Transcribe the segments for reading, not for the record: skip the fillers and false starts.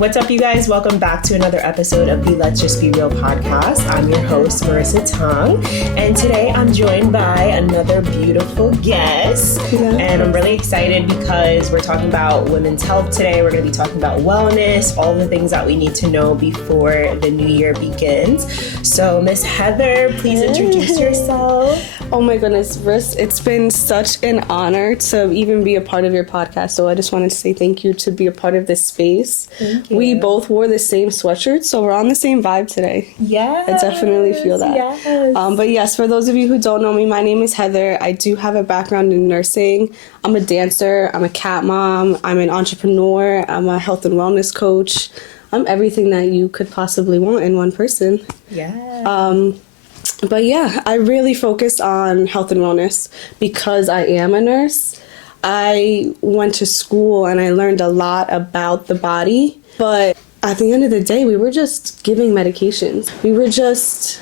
What's up, you guys? Welcome back to another episode of the Let's Just Be Real podcast. I'm your host, Marissa Tonge, and today I'm joined by another beautiful guest. And I'm really excited because we're talking about women's health today. We're going to be talking about wellness, all the things that we need to know before the new year begins. So, Miss Heather, please introduce yourself. Oh my goodness, Riss, it's been such an honor to even be a part of your podcast. So I just wanted to say thank you to be a part of this space. Thank you. We both wore the same sweatshirt, so we're on the same vibe today. Yes. I definitely feel that. Yes. But yes, for those of you who don't know me, my name is Heather. I do have a background in nursing. I'm a dancer. I'm a cat mom. I'm an entrepreneur. I'm a health and wellness coach. I'm everything that you could possibly want in one person. Yeah. But yeah, I really focus on health and wellness because I am a nurse. I went to school and I learned a lot about the body. But at the end of the day, we were just giving medications. We were just,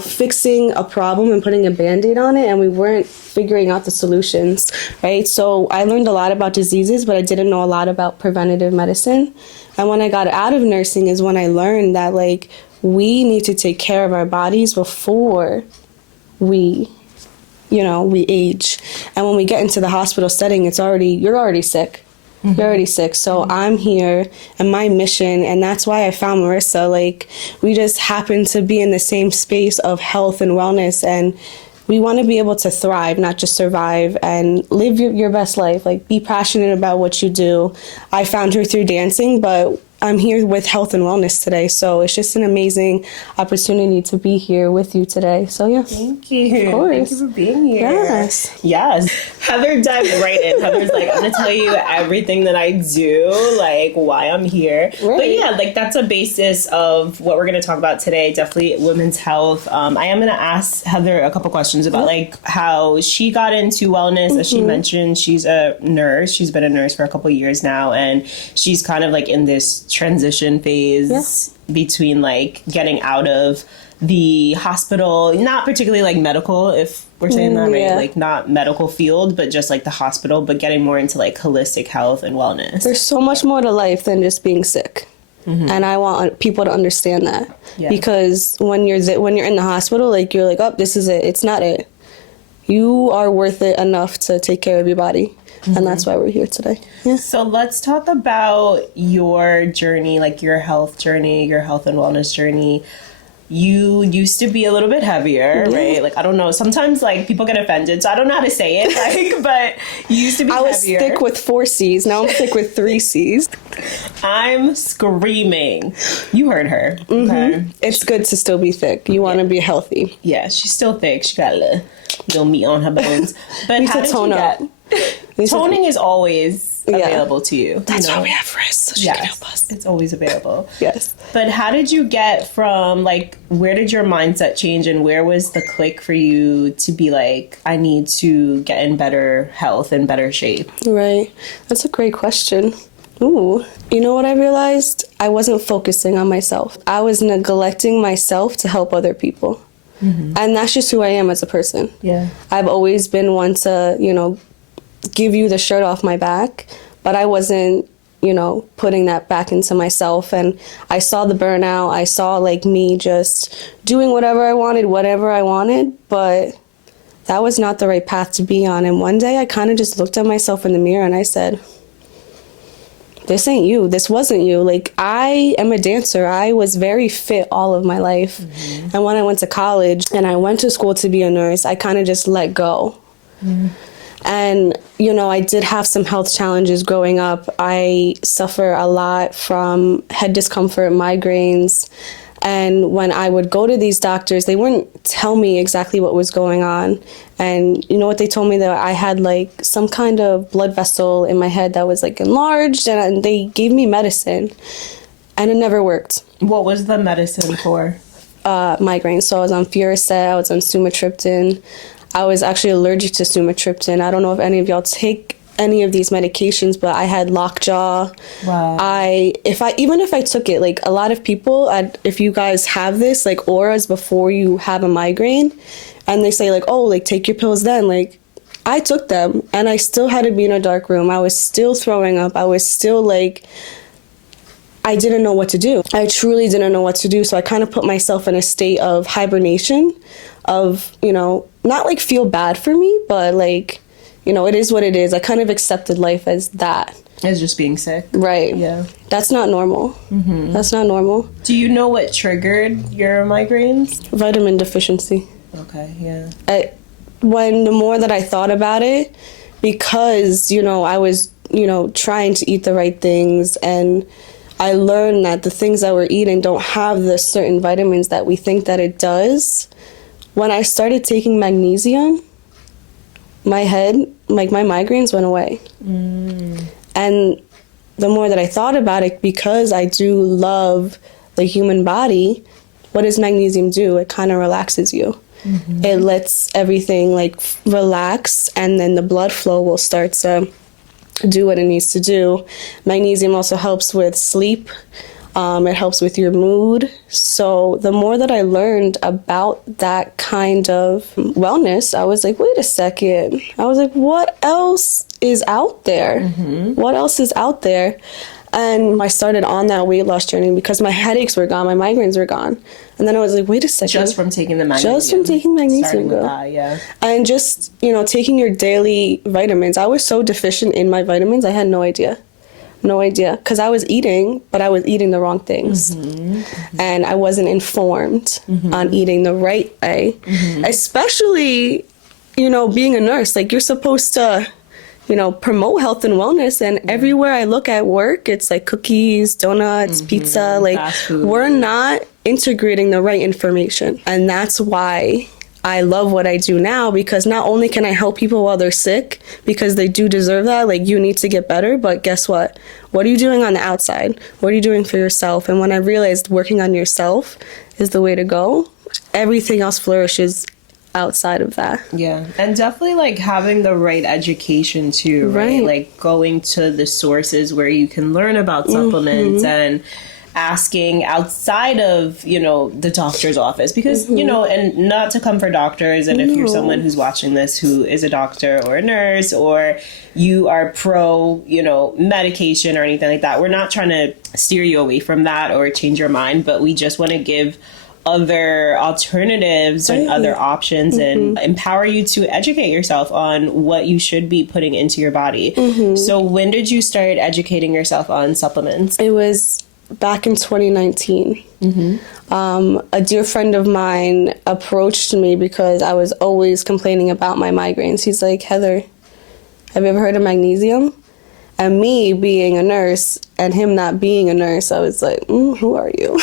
fixing a problem and putting a Band-Aid on it, and we weren't figuring out the solutions, right? So I learned a lot about diseases, but I didn't know a lot about preventative medicine. And when I got out of nursing is when I learned that, we need to take care of our bodies before we age. And when we get into the hospital setting, you're already sick. Mm-hmm. You're already sick. So I'm here and my mission, and that's why I found Marissa. We just happen to be in the same space of health and wellness, and we want to be able to thrive, not just survive, and live your best life. Be passionate about what you do. I found her through dancing, but I'm here with health and wellness today, so it's just an amazing opportunity to be here with you today. So yeah. Thank you. Of course. Thank you for being here. Yes. Heather dived right in. Heather's I'm going to tell you everything that I do, why I'm here. Right. But yeah, that's a basis of what we're going to talk about today. Definitely women's health. I am going to ask Heather a couple questions about how she got into wellness. As she mentioned, she's a nurse. She's been a nurse for a couple years now, and she's kind of in this transition phase between getting out of the hospital, not particularly medical, if we're saying that right, not medical field, but just the hospital, but getting more into holistic health and wellness. There's so much more to life than just being sick. And I want people to understand that because when you're in the hospital, you're oh, this is it. It's not it. You are worth it enough to take care of your body. And that's why we're here today. Yeah. So let's talk about your journey, your health journey, your health and wellness journey. You used to be a little bit heavier, right? I don't know. Sometimes people get offended, so I don't know how to say it. But you used to be heavier. I was thick with 4 C's. Now I'm thick with 3 C's. I'm screaming. You heard her. Okay. It's good to still be thick. You want to be healthy. Yeah, she's still thick. She got a little meat on her bones. But how did you get? Toning is always available to you. That's why we have Riss, so she can help us. It's always available. Yes. But how did you get from, where did your mindset change, and where was the click for you to be I need to get in better health and better shape? Right. That's a great question. Ooh. You know what I realized? I wasn't focusing on myself. I was neglecting myself to help other people. And that's just who I am as a person. Yeah. I've always been one to, give you the shirt off my back, but I wasn't, putting that back into myself. And I saw the burnout. I saw me just doing whatever I wanted, but that was not the right path to be on. And one day I kind of just looked at myself in the mirror and I said, this ain't you. This wasn't you. I am a dancer. I was very fit all of my life. And when I went to college and I went to school to be a nurse, I kind of just let go. And, I did have some health challenges growing up. I suffer a lot from head discomfort, migraines. And when I would go to these doctors, they wouldn't tell me exactly what was going on. And you know what they told me? That I had some kind of blood vessel in my head that was enlarged, and they gave me medicine. And it never worked. What was the medicine for? Migraines. So I was on Furoset, I was on sumatriptan. I was actually allergic to sumatriptan. I don't know if any of y'all take any of these medications, but I had lockjaw. Wow. Even if I took it, a lot of people, if you guys have this, auras before you have a migraine, and they say take your pills then, I took them and I still had to be in a dark room. I was still throwing up. I was still I I didn't know what to do. I truly didn't know what to do. So I kind of put myself in a state of hibernation of, you know, not like feel bad for me, but like, you know, it is what it is. I kind of accepted life as that. As just being sick. Right. Yeah. That's not normal. Mm-hmm. That's not normal. Do you know what triggered your migraines? Vitamin deficiency. Okay, yeah. When the more that I thought about it, because, you know, I was, you know, trying to eat the right things, and I learned that the things that we're eating don't have the certain vitamins that we think that it does. When I started taking magnesium, my head, like my migraines went away. And the more that I thought about it, because I do love the human body, what does magnesium do? It kind of relaxes you. Mm-hmm. It lets everything like relax, and then the blood flow will start to do what it needs to do. Magnesium also helps with sleep. It helps with your mood. So the more that I learned about that kind of wellness, I was like, wait a second. I was like, what else is out there? Mm-hmm. What else is out there? And I started on that weight loss journey because my headaches were gone, my migraines were gone. And then I was like, wait a second. Just from taking the magnesium. Just from taking magnesium, girl. That, yeah. And just, you know, taking your daily vitamins. I was so deficient in my vitamins, I had no idea. No idea. Because I was eating, but I was eating the wrong things. Mm-hmm. Mm-hmm. And I wasn't informed on eating the right way. Mm-hmm. Especially, you know, being a nurse. Like, you're supposed to, you know, promote health and wellness. And everywhere I look at work, it's like cookies, donuts, pizza. Like, we're not integrating the right information. And that's why I love what I do now, because not only can I help people while they're sick, because they do deserve that, like, you need to get better, but guess what? What are you doing on the outside? What are you doing for yourself? And when I realized working on yourself is the way to go, everything else flourishes outside of that. Yeah. And definitely like having the right education too, right? Like going to the sources where you can learn about supplements and asking outside of, you know, the doctor's office, because, you know, and not to come for doctors. And if you're someone who's watching this who is a doctor or a nurse, or you are pro, you know, medication or anything like that, we're not trying to steer you away from that or change your mind, but we just want to give other alternatives and other options and empower you to educate yourself on what you should be putting into your body. So when did you start educating yourself on supplements? It was back in 2019. A dear friend of mine approached me because I was always complaining about my migraines. He's like, Heather, have you ever heard of magnesium? And me being a nurse and him not being a nurse, I was like, who are you?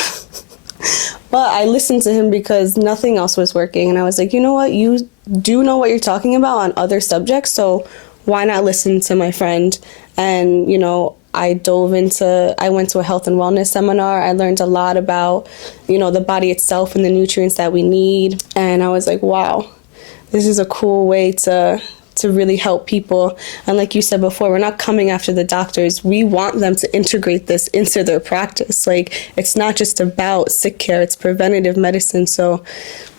But I listened to him because nothing else was working. And I was like, you know what? You do know what you're talking about on other subjects, so why not listen to my friend? And, you know, I went to a health and wellness seminar. I learned a lot about, you know, the body itself and the nutrients that we need. And I was like, wow, this is a cool way to really help people. And like you said before, we're not coming after the doctors. We want them to integrate this into their practice. Like, it's not just about sick care, it's preventative medicine. So,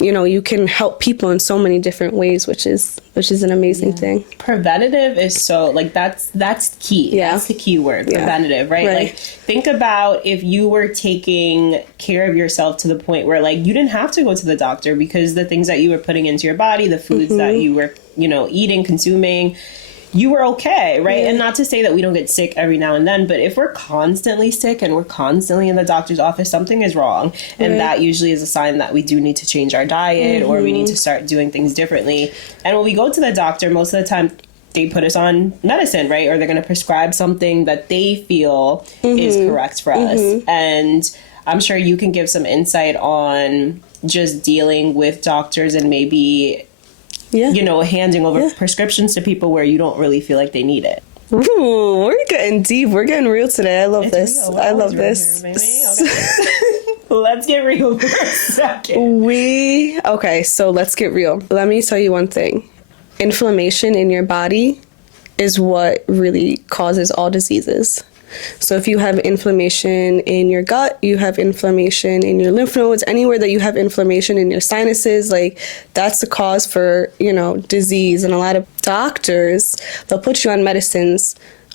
you know, you can help people in so many different ways, which is an amazing thing. Preventative is so, like, that's key. Yeah. That's the key word, preventative, right? Like, think about if you were taking care of yourself to the point where, like, you didn't have to go to the doctor because the things that you were putting into your body, the foods that you were, you know, eating, consuming, you were okay, right? And not to say that we don't get sick every now and then, but if we're constantly sick and we're constantly in the doctor's office, something is wrong. And that usually is a sign that we do need to change our diet or we need to start doing things differently. And when we go to the doctor, most of the time they put us on medicine, right? Or they're going to prescribe something that they feel is correct for us. And I'm sure you can give some insight on just dealing with doctors and maybe you know, handing over prescriptions to people where you don't really feel like they need it. Ooh, we're getting deep. We're getting real today. I love this. I love this. Let's get real for a second. Okay, so let's get real. Let me tell you one thing. Inflammation in your body is what really causes all diseases. So if you have inflammation in your gut, you have inflammation in your lymph nodes, anywhere that you have inflammation in your sinuses, like, that's the cause for, you know, disease. And a lot of doctors, they'll put you on medicines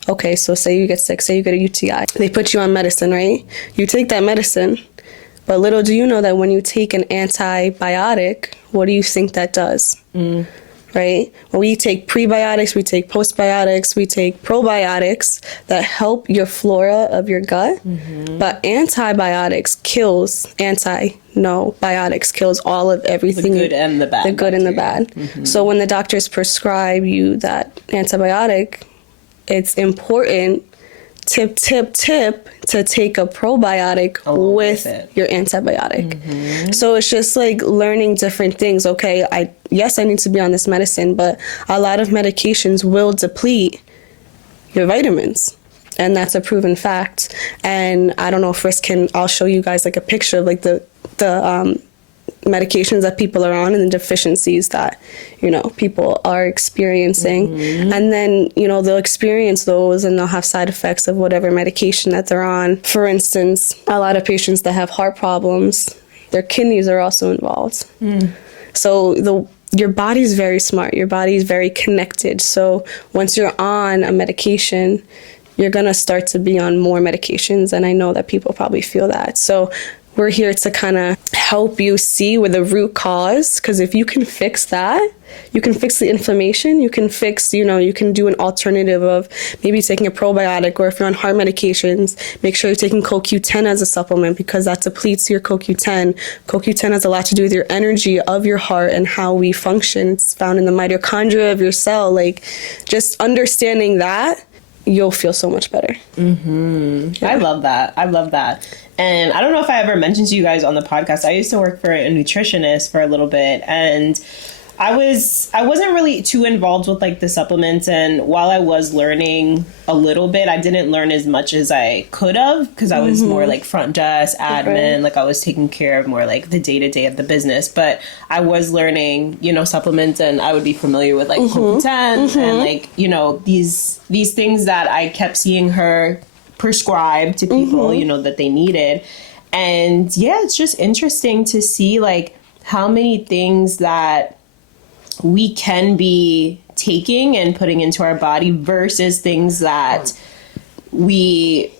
Okay, so say you get sick, say you get a UTI. They put you on medicine, right? You take that medicine, but little do you know that when you take an antibiotic, what do you think that does? Right? When we take prebiotics, we take postbiotics, we take probiotics that help your flora of your gut. But antibiotics kills biotics kills all of everything. The good and the bad. The good and the bad. So when the doctors prescribe you that antibiotic, it's important, tip, to take a probiotic with your antibiotic. So it's just like learning different things. Okay, I need to be on this medicine, but a lot of medications will deplete your vitamins. And that's a proven fact. And I don't know if I'll show you guys like a picture of like the medications that people are on and the deficiencies that, people are experiencing. And then, they'll experience those and they'll have side effects of whatever medication that they're on. For instance, a lot of patients that have heart problems, their kidneys are also involved. So your body's very smart. Your body's very connected. So once you're on a medication, you're going to start to be on more medications. And I know that people probably feel that. So we're here to kind of help you see where the root cause, because if you can fix that, you can fix the inflammation, you can fix, you can do an alternative of maybe taking a probiotic, or if you're on heart medications, make sure you're taking CoQ10 as a supplement because that depletes your CoQ10. CoQ10 has a lot to do with your energy of your heart and how we function. It's found in the mitochondria of your cell. Like, just understanding that, you'll feel so much better. Yeah. I love that. And I don't know if I ever mentioned to you guys on the podcast, I used to work for a nutritionist for a little bit, and I wasn't really too involved with like the supplements, and while I was learning a little bit, I didn't learn as much as I could have because I was more like front desk, admin, like I was taking care of more like the day-to-day of the business, but I was learning, supplements, and I would be familiar with like CoQ10 and like, these things that I kept seeing her prescribe to people, that they needed. And yeah, it's just interesting to see like how many things that we can be taking and putting into our body versus things that we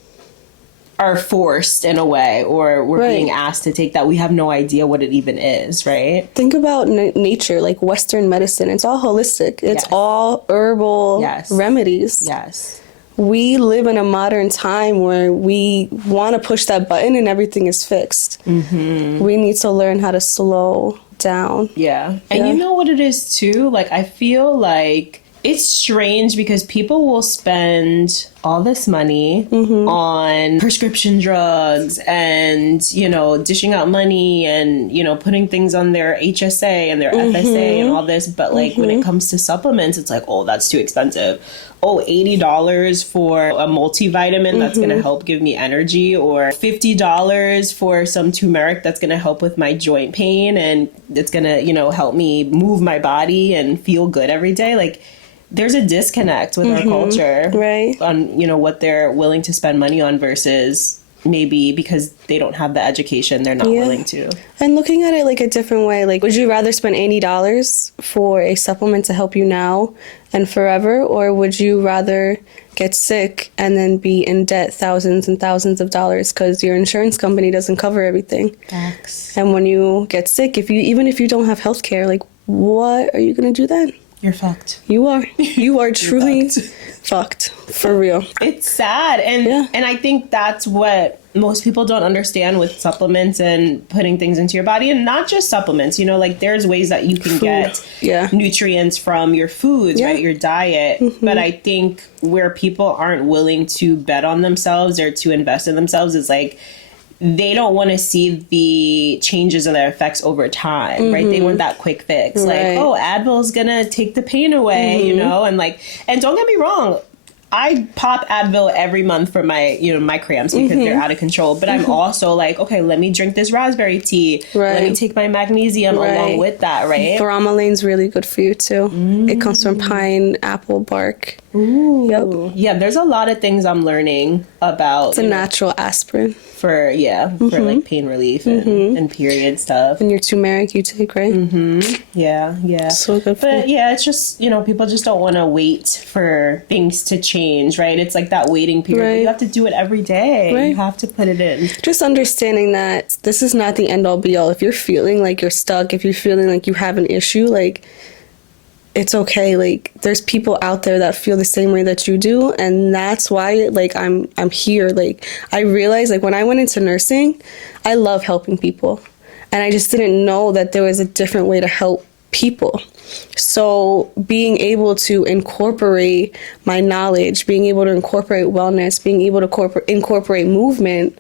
are forced in a way, or we're being asked to take that we have no idea what it even is, right? Think about nature, like Western medicine. It's all holistic. It's all herbal remedies. Yes. We live in a modern time where we want to push that button and everything is fixed. We need to learn how to slow down. Yeah. And you know what it is too? Like, I feel like it's strange because people will spend all this money on prescription drugs and, dishing out money and, putting things on their HSA and their FSA and all this. But like when it comes to supplements, it's like, oh, that's too expensive. Oh, $80 for a multivitamin that's going to help give me energy, or $50 for some turmeric that's going to help with my joint pain and it's going to, help me move my body and feel good every day. Like, there's a disconnect with our culture on, what they're willing to spend money on versus maybe because they don't have the education, they're not willing to. And looking at it like a different way, like, would you rather spend $80 for a supplement to help you now and forever, or would you rather get sick and then be in debt thousands and thousands of dollars because your insurance company doesn't cover everything? Facts. And when you get sick, even if you don't have health care, like, what are you going to do then? You're fucked. You are truly fucked. For real. It's sad. And I think that's what most people don't understand with supplements and putting things into your body. And not just supplements, like there's ways that you can get nutrients from your foods, right? Your diet. But I think where people aren't willing to bet on themselves or to invest in themselves is like, they don't want to see the changes and their effects over time, right? They want that quick fix. Like, oh, Advil's gonna take the pain away, and don't get me wrong, I pop Advil every month for my, my cramps because they're out of control. But I'm also like, okay, let me drink this raspberry tea. Let me take my magnesium along with that, right? Bromelain's really good for you too. It comes from pineapple bark. Ooh. Yep. Yeah, there's a lot of things I'm learning about. It's a natural aspirin. For like pain relief and period stuff. And your turmeric you take, right? Yeah. So good for you. But yeah, it's just, people just don't want to wait for things to change change, right? It's like that waiting period. But you have to do it every day. You have to put it in. Just understanding that this is not the end all be all. If you're feeling like you're stuck, if you're feeling like you have an issue, like, it's okay. Like, there's people out there that feel the same way that you do, and that's why, like, I'm here. Like, I realized, like, when I went into nursing, I love helping people, and I just didn't know that there was a different way to help people. So being able to incorporate my knowledge, being able to incorporate wellness, being able to incorporate movement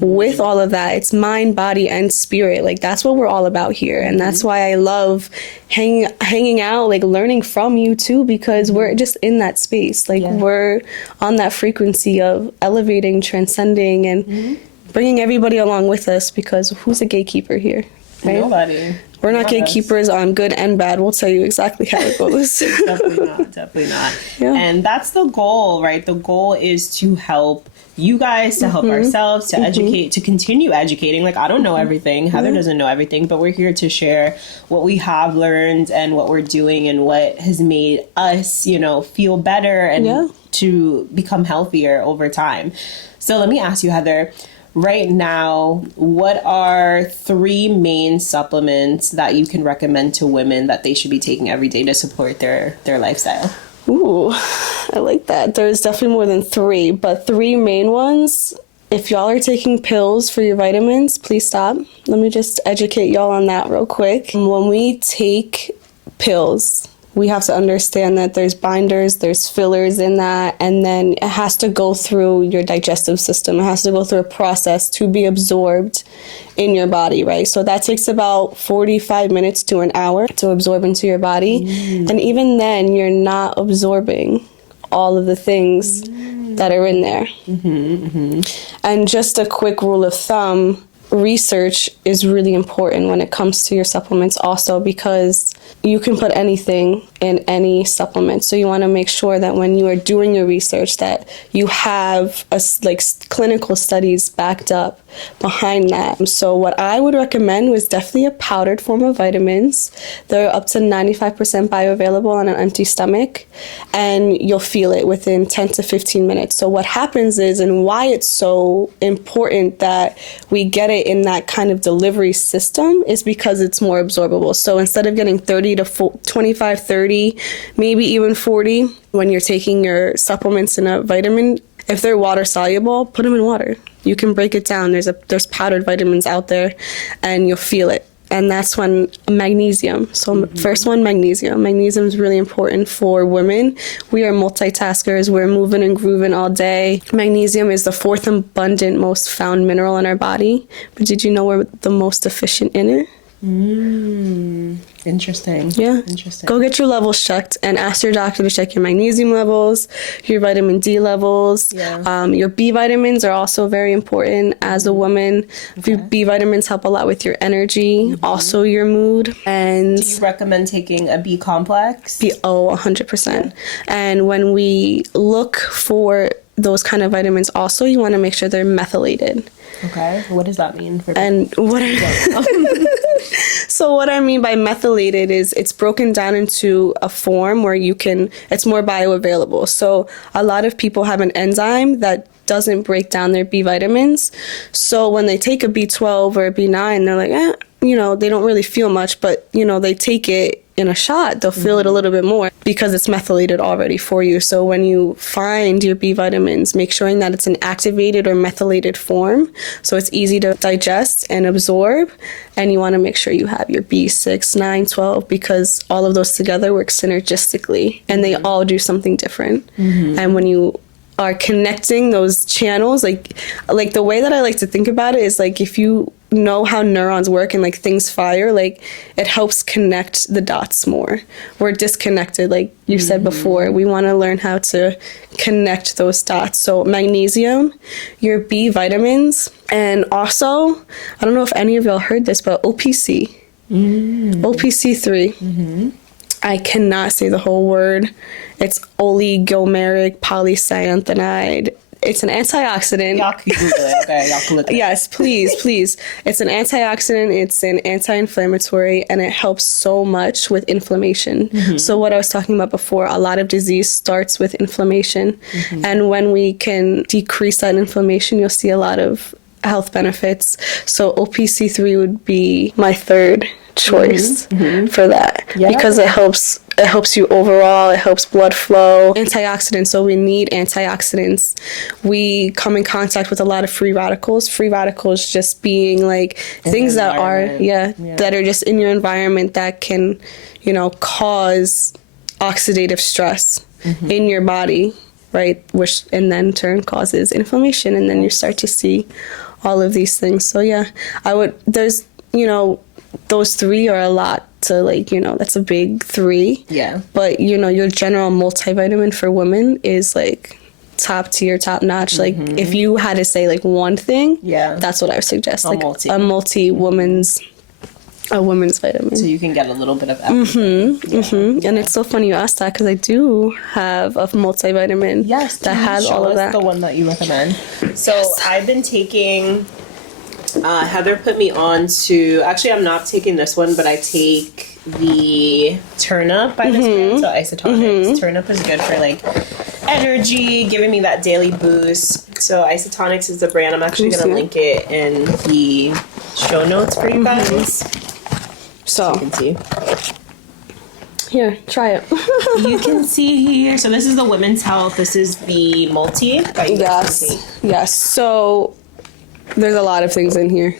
with all of that, it's mind, body, and spirit. Like, that's what we're all about here. And that's why I love hanging out, like, learning from you too, because we're just in that space. Like, we're on that frequency of elevating, transcending, and bringing everybody along with us, because who's a gatekeeper here? Right? Nobody. We're not gatekeepers on good and bad. We'll tell you exactly how it goes. Definitely not. Yeah. And that's the goal, right? The goal is to help you guys, to help ourselves, to educate, to continue educating. Like, I don't know everything. Heather doesn't know everything, but we're here to share what we have learned and what we're doing and what has made us, you know, feel better and to become healthier over time. So let me ask you, Heather, right now, what are 3 main supplements that you can recommend to women that they should be taking every day to support their lifestyle? Ooh, I like that. There's definitely more than 3, but 3 main ones. If y'all are taking pills for your vitamins, please stop. Let me just educate y'all on that real quick. When we take pills, we have to understand that there's binders, there's fillers in that, and then it has to go through your digestive system. It has to go through a process to be absorbed in your body, right? So that takes about 45 minutes to an hour to absorb into your body. And even then, you're not absorbing all of the things that are in there. And just a quick rule of thumb, research is really important when it comes to your supplements also, because you can put anything in any supplement. So you want to make sure that when you are doing your research that you have clinical studies backed up behind that. So what I would recommend was definitely a powdered form of vitamins. They're up to 95% bioavailable on an empty stomach, and you'll feel it within 10 to 15 minutes. So what happens is, and why it's so important that we get it in that kind of delivery system, is because it's more absorbable. So instead of getting 30 to 25, 30, maybe even 40, when you're taking your supplements in a vitamin, if they're water soluble, put them in water. You can break it down. There's powdered vitamins out there, and you'll feel it. And that's when magnesium. So first one, magnesium. Magnesium is really important for women. We are multitaskers. We're moving and grooving all day. Magnesium is the 4th abundant most found mineral in our body. But did you know we're the most deficient in it? Interesting. Yeah. Interesting. Go get your levels checked and ask your doctor to check your magnesium levels, your vitamin D levels. Your B vitamins are also very important as a woman. B vitamins help a lot with your energy, also your mood. And do you recommend taking a B complex? 100%. And when we look for those kind of vitamins also, you want to make sure they're methylated. Okay. What does that mean? So what I mean by methylated is it's broken down into a form where it's more bioavailable. So a lot of people have an enzyme that doesn't break down their B vitamins. So when they take a B12 or a B9, they're like, they don't really feel much, but, they take it in a shot, they'll feel it a little bit more because it's methylated already for you. So when you find your B vitamins, make sure that it's an activated or methylated form, so it's easy to digest and absorb. And you want to make sure you have your B6, 9, 12, because all of those together work synergistically, and they all do something different. And when you are connecting those channels, like the way that I like to think about it is like, if you know how neurons work and like things fire, like it helps connect the dots more. We're disconnected, like you said before. We want to learn how to connect those dots. So magnesium, your B vitamins, and also, I don't know if any of y'all heard this, but OPC, OPC3. I cannot say the whole word. It's oligomeric polycyanthonide It's an antioxidant. Y'all can Google it. Okay, y'all can look it up. Yes, please. It's an antioxidant. It's an anti-inflammatory, and it helps so much with inflammation. So what I was talking about before, a lot of disease starts with inflammation. And when we can decrease that inflammation, you'll see a lot of health benefits. So OPC3 would be my third choice for that, because it helps you overall. It helps blood flow. Antioxidants, so we need antioxidants. We come in contact with a lot of free radicals. Free radicals just being like things that are that are just in your environment that can, you know, cause oxidative stress in your body, right, which and then in turn causes inflammation, and then you start to see all of these things. So there's, you know, those three are a lot to, like, you know, that's a big three. Yeah. But, you know, your general multivitamin for women is like top tier, top notch. Like, if you had to say like one thing, that's what I would suggest. A women's vitamin. So you can get a little bit of everything. And it's so funny you asked that, because I do have a multivitamin that has all of that. The one that you recommend. So I've been taking... Heather put me on to... Actually, I'm not taking this one, but I take the Turnip by this brand, so Isotonics. Turnip is good for, like, energy, giving me that daily boost. So Isotonics is the brand. I'm actually going to link it in the show notes for you guys. So you can see. Here, try it. You can see here. So this is the Women's Health. This is the multi. Yes. So... there's a lot of things in here.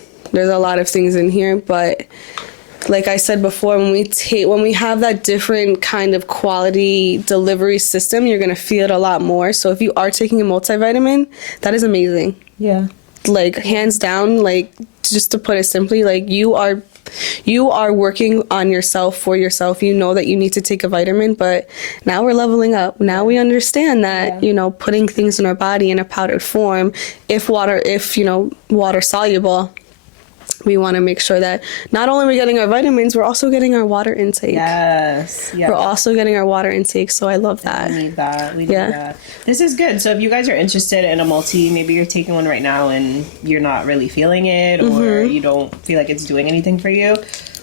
But like I said before, when we have that different kind of quality delivery system, you're going to feel it a lot more. So if you are taking a multivitamin, that is amazing. Yeah. Like, hands down, like, just to put it simply, like, you are working on yourself for yourself. You know that you need to take a vitamin, but now we're leveling up. Now we understand that, you know, putting things in our body in a powdered form, if you know, water soluble, we want to make sure that not only are we getting our vitamins, we're also getting our water intake. Yes. We're also getting our water intake, so I love that. We need that. This is good. So if you guys are interested in a multi, maybe you're taking one right now and you're not really feeling it, or you don't feel like it's doing anything for you,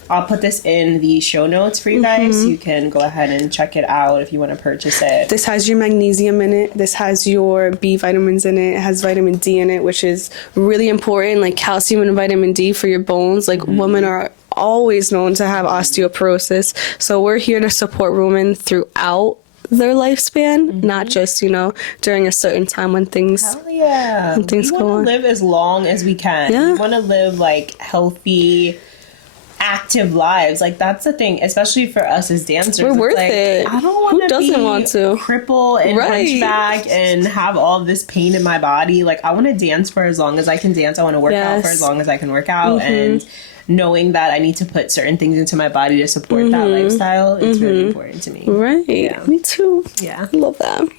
I'll put this in the show notes for you guys. You can go ahead and check it out if you want to purchase it. This has your magnesium in it. This has your B vitamins in it. It has vitamin D in it, which is really important, like calcium and vitamin D for your bones. Like, women are always known to have osteoporosis. So we're here to support women throughout their lifespan, not just, you know, during a certain time when things go on. We want to live as long as we can. We want to live, like, healthy, active lives. Like, that's the thing, especially for us as dancers. We're worth it. I don't want to be crippled and hunchback and have all this pain in my body. Like, I want to dance for as long as I can dance. I want to work out for as long as I can work out. And knowing that I need to put certain things into my body to support that lifestyle, it's really important to me. Me too. I love that.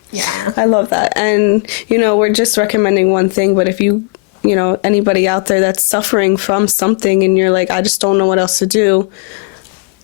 I love that. And, you know, we're just recommending one thing, but if you know, anybody out there that's suffering from something and you're like, I just don't know what else to do,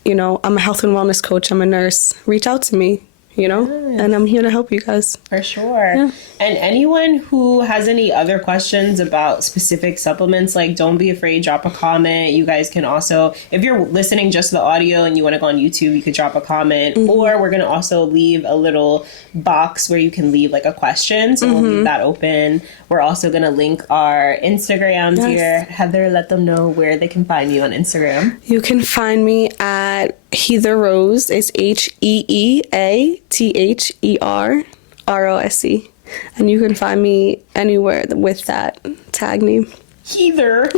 you know, I'm a health and wellness coach, I'm a nurse, reach out to me, you know, and I'm here to help you guys. For sure. And anyone who has any other questions about specific supplements, like, don't be afraid, drop a comment. You guys can also, if you're listening just to the audio and you want to go on YouTube, you could drop a comment, or we're going to also leave a little box where you can leave, like, a question. So we'll leave that open. We're also going to link our Instagrams here. Heather, let them know where they can find you on Instagram. You can find me at Heather Rose. It's HeeAtherRose. And you can find me anywhere with that tag name. Heather.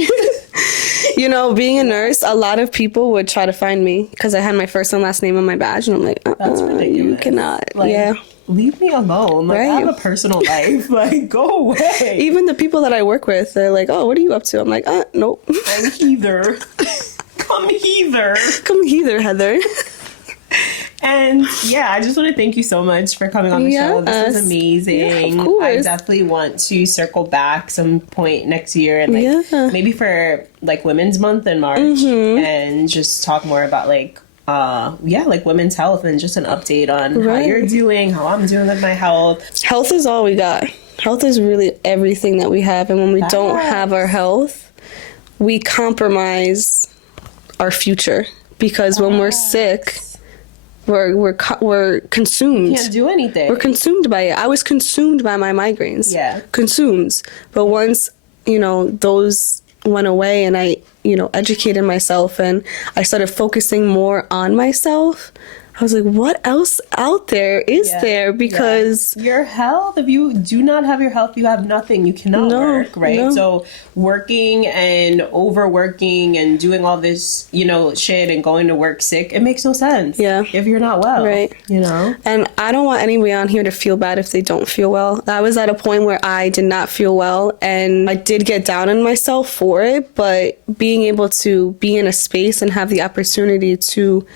You know, being a nurse, a lot of people would try to find me because I had my first and last name on my badge. And I'm like, that's ridiculous. You cannot. Like, leave me alone. Like, I have a personal life. Like, go away. Even the people that I work with, they're like, oh, what are you up to? I'm like, nope. I'm Heather. Come Heather. Come Heather, Heather. And I just want to thank you so much for coming on the show. This was amazing. Of course. I definitely want to circle back some point next year and maybe for like Women's Month in March and just talk more about like women's health and just an update on how you're doing, how I'm doing with my health. Health is all we got. Health is really everything that we have. And when we don't have our health, we compromise our future. Because when we're sick, we're consumed. You can't do anything. We're consumed by it. I was consumed by my migraines. Yeah. Consumed. But once, those went away and I, educated myself and I started focusing more on myself, I was like, what else out there is there? Because your health, if you do not have your health, you have nothing. You cannot work, right? No. So working and overworking and doing all this, shit and going to work sick, it makes no sense. Yeah. If you're not well. Right. And I don't want anybody on here to feel bad if they don't feel well. I was at a point where I did not feel well and I did get down on myself for it, but being able to be in a space and have the opportunity to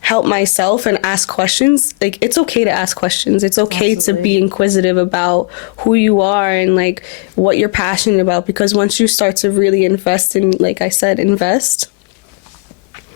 help myself and ask questions. Like, it's okay to ask questions. It's okay to be inquisitive about who you are and like what you're passionate about, because once you start to really invest in, like I said, invest.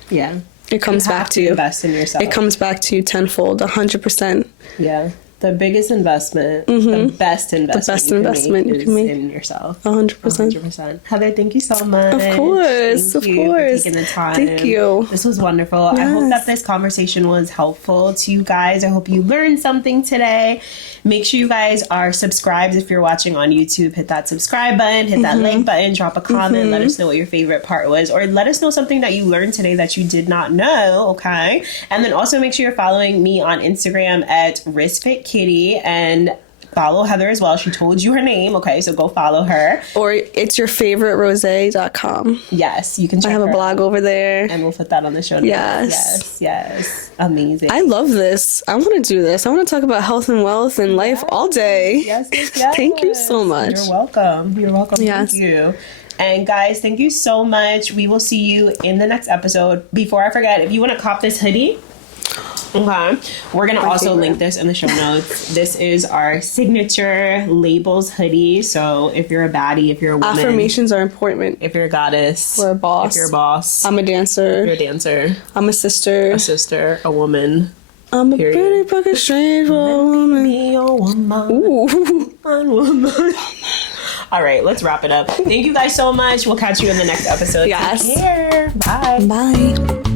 Yeah. It comes back to you. Invest in yourself. It comes back to you tenfold, 100%. Yeah. The biggest investment, the best investment you can make in yourself. 100%. 100%. Heather, thank you so much. Of course. Thank you for taking the time. Thank you. This was wonderful. Yes. I hope that this conversation was helpful to you guys. I hope you learned something today. Make sure you guys are subscribed if you're watching on YouTube. Hit that subscribe button, hit that like button, drop a comment, let us know what your favorite part was, or let us know something that you learned today that you did not know, okay? And then also make sure you're following me on Instagram at RisFitKitty and follow Heather as well. She told you her name, okay? So go follow her. Or it's your favorite rose.com. Yes, you can check I have a blog over there. And we'll put that on the show notes. Yes. Amazing. I love this. I want to do this. I want to talk about health and wealth and life all day. Yes. Thank you so much. You're welcome. Yes. Thank you. And guys, thank you so much. We will see you in the next episode. Before I forget, if you want to cop this hoodie, okay, we're gonna also link this in the show notes. This is our signature labels hoodie. So if you're a baddie, if you're a woman, affirmations are important. If you're a goddess, we're a boss. If you're a boss, I'm a dancer. If you're a dancer, I'm a sister. A woman. I'm a pretty fucking strange woman. Be a woman. Ooh. Woman. All right, let's wrap it up. Thank you guys so much. We'll catch you in the next episode. Yes. Take care. Bye. Bye.